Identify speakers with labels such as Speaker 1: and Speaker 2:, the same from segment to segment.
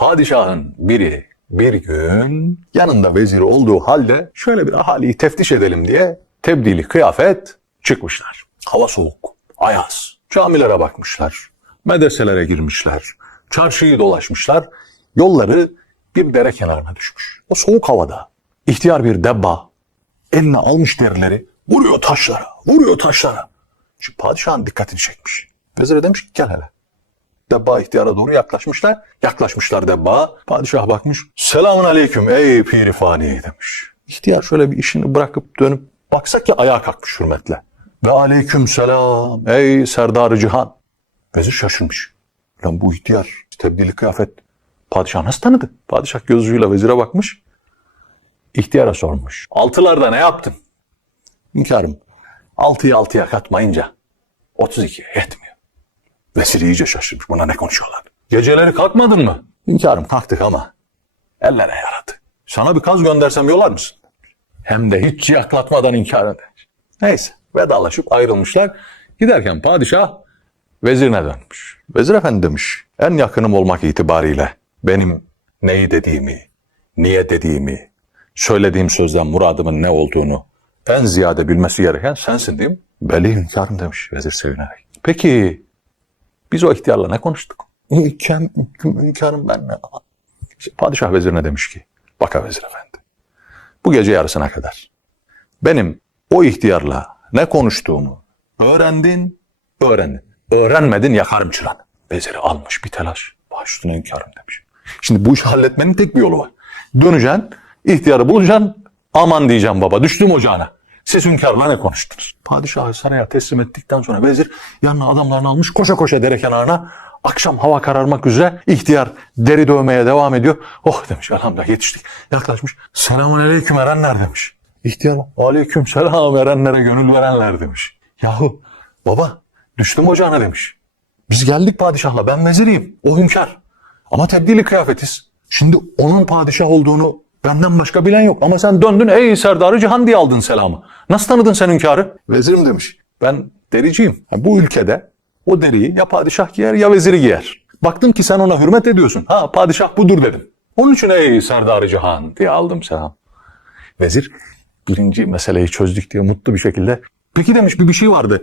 Speaker 1: Padişahın biri bir gün yanında veziri olduğu halde şöyle bir ahaliyi teftiş edelim diye tebdili kıyafet çıkmışlar. Hava soğuk, ayaz. Camilere bakmışlar, medreselere girmişler, çarşıyı dolaşmışlar. Yolları bir dere kenarına düşmüş. O soğuk havada ihtiyar bir debba eline almış derileri vuruyor taşlara, vuruyor taşlara. Şu padişahın dikkatini çekmiş. Vezire demiş ki gel hele. Debba ihtiyara doğru yaklaşmışlar. Yaklaşmışlar Debba. Padişah bakmış. Selamun aleyküm ey pirifani demiş. İhtiyar şöyle bir işini bırakıp dönüp baksa ki ayağa kalkmış hürmetle. Ve aleyküm selam ey serdar cihan. Vezir şaşırmış. Lan bu ihtiyar tebdili kıyafet padişah nasıl tanıdı? Padişah göz ucuyla vezire bakmış. İhtiyara sormuş. Altılarda ne yaptın? Hünkârım. Altıyı altıya katmayınca 32 yetmiyor. Vezir iyice şaşırmış. Buna ne konuşuyorlar? Geceleri kalkmadın mı? Hünkârım kalktık ama ellere yaradı. Sana bir kaz göndersem yolar mısın? Hem de hiç yaklatmadan inkar eder. Neyse vedalaşıp ayrılmışlar. Giderken padişah vezirine dönmüş. Vezir efendi demiş. En yakınım olmak itibariyle benim neyi dediğimi, niye dediğimi, söylediğim sözden muradımın ne olduğunu en ziyade bilmesi gereken sensin değil mi? Beli hünkârım demiş vezir sevinerek. Peki biz o ihtiyarla ne konuştuk? Hünkârım, ben ne? İşte padişah vezirine demiş ki, baka vezir efendi. Bu gece yarısına kadar benim o ihtiyarla ne konuştuğumu öğrendin, öğrendin. Öğrenmedin yakarım çıranı. Veziri almış bir telaş. Baş üstüne hünkârım demiş. Şimdi bu işi halletmenin tek bir yolu var. Döneceksin, ihtiyarı bulacaksın, aman diyeceğim baba düştüm ocağına. Siz hünkârla ne konuştunuz? Padişahı saraya teslim ettikten sonra vezir yanına adamlarını almış koşa koşa dere kenarına. Akşam hava kararmak üzere ihtiyar deri dövmeye devam ediyor. Oh demiş elhamdülillah yetiştik. Yaklaşmış. Selamun aleyküm erenler demiş. İhtiyar aleyküm selam erenlere gönül verenler demiş. Yahu baba düştüm ocağına demiş. Biz geldik padişahla ben veziriyim. O hünkâr. Ama tebdili kıyafetiz. Şimdi onun padişah olduğunu benden başka bilen yok. Ama sen döndün ey serdarı cihan diye aldın selamı. Nasıl tanıdın sen hünkârı? Vezirim demiş. Ben dericiyim. Ha, bu ülkede o deriyi ya padişah giyer ya veziri giyer. Baktım ki sen ona hürmet ediyorsun. Ha padişah budur dedim. Onun için ey serdarı cihan diye aldım selam. Vezir birinci meseleyi çözdük diye mutlu bir şekilde. Peki demiş bir bir şey vardı.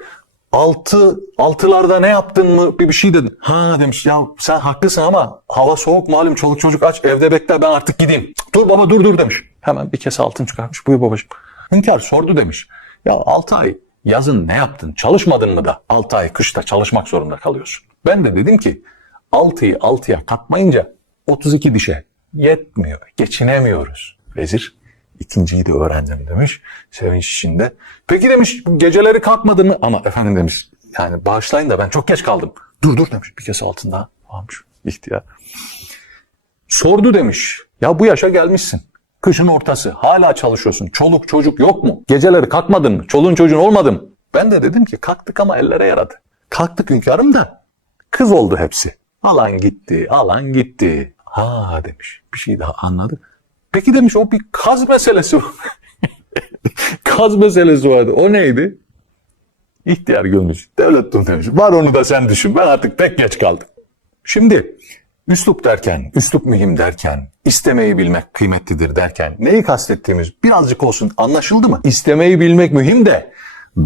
Speaker 1: Altı, altılarda ne yaptın mı bir bir şey dedin. Ha demiş ya sen haklısın ama hava soğuk malum çoluk çocuk aç evde bekle ben artık gideyim. Dur baba dur dur demiş. Hemen bir kese altın çıkarmış buyur babacığım. Hünkâr sordu demiş. Ya altı ay yazın ne yaptın çalışmadın mı da altı ay kışta çalışmak zorunda kalıyorsun. Ben de dedim ki altıyı altıya katmayınca 32 dişe yetmiyor geçinemiyoruz. Vezir İkinciyi de öğrendim demiş. Sevinç içinde. Peki demiş geceleri kalkmadın mı? Ama efendim demiş yani bağışlayın da ben çok geç kaldım. Dur dur demiş bir kese altında varmış ihtiyar. Sordu demiş. Ya bu yaşa gelmişsin. Kışın ortası. Hala çalışıyorsun. Çoluk çocuk yok mu? Geceleri kalkmadın mı? Çoluğun çocuğun olmadı mı? Ben de dedim ki kalktık ama ellere yaradı. Kalktık hünkârım da kız oldu hepsi. Alan gitti, alan gitti. Ha demiş. Bir şey daha anladı. Peki demiş o bir kaz meselesi. kaz meselesi vardı. O neydi? İhtiyar gülmüş. Devlet dur demiş. Var onu da sen düşün. Ben artık pek geç kaldım. Şimdi üslup derken, üslup mühim derken, istemeyi bilmek kıymetlidir derken neyi kastettiğimiz birazcık olsun anlaşıldı mı? İstemeyi bilmek mühim de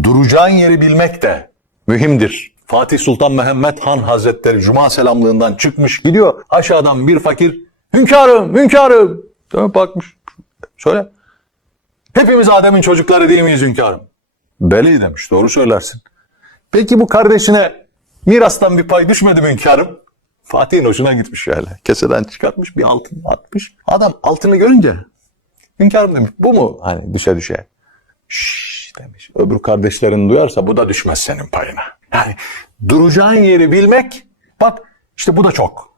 Speaker 1: duracağın yeri bilmek de mühimdir. Fatih Sultan Mehmet Han Hazretleri Cuma selamlığından çıkmış gidiyor. Aşağıdan bir fakir hünkârım hünkârım dönüp bakmış. Söyle. Hepimiz Adem'in çocukları değil miyiz hünkârım? Beli demiş doğru söylersin. Peki bu kardeşine mirastan bir pay düşmedi mi hünkârım? Fatih'in hoşuna gitmiş şöyle. Keseden çıkartmış bir altın atmış. Adam altını görünce hünkârım demiş bu mu hani düşe düşe? Şşş demiş. Öbür kardeşlerin duyarsa bu da düşmez senin payına. Yani duracağın yeri bilmek bak işte bu da çok